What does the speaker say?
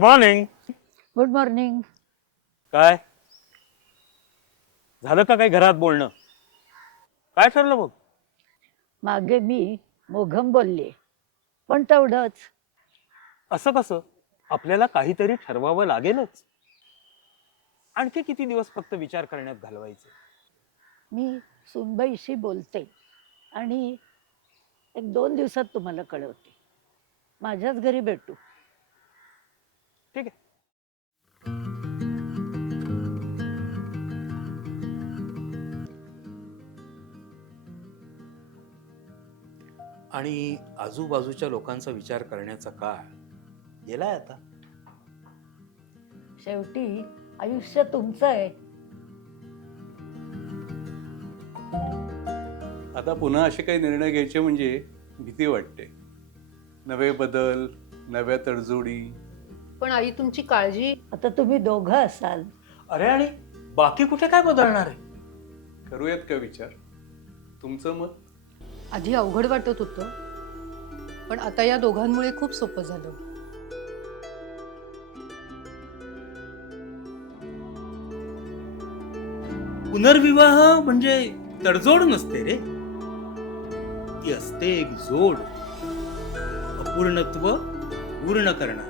Morning. Good morning. काय झालं का काही घरात बोलणं? काय ठरलं बघ? मागे मी मोघम बोलले, पण तेवढंच. असं कसं? आपल्याला काहीतरी ठरवावं लागेलच. आणखी किती दिवस फक्त विचार करण्यात घालवायचे? मी सुनबाईशी बोलते आणि 1-2 दिवसात तुम्हाला कळवते. माझ्याच घरी भेटू. ठीक आहे. आणि आजूबाजूच्या लोकांचा विचार करण्याचा काळ गेलाय आता. शेवटी आयुष्य तुमचं आहे. आता पुन्हा असे काही निर्णय घ्यायचे म्हणजे भीती वाटते. नवे बदल, नव्या तडजोडी. पण आई तुमची काळजी. आता तुम्ही दोघं असाल. अरे आणि बाकी कुठे काय बदलणार आहे? करूयात का विचार? तुमचं मत? आधी अवघड वाटत होतं, पण आता या दोघांमुळे खूप सोपं झालं. पुनर्विवाह म्हणजे तडजोड नसते रे, ती असते एक जोड, अपूर्णत्व पूर्ण करणार.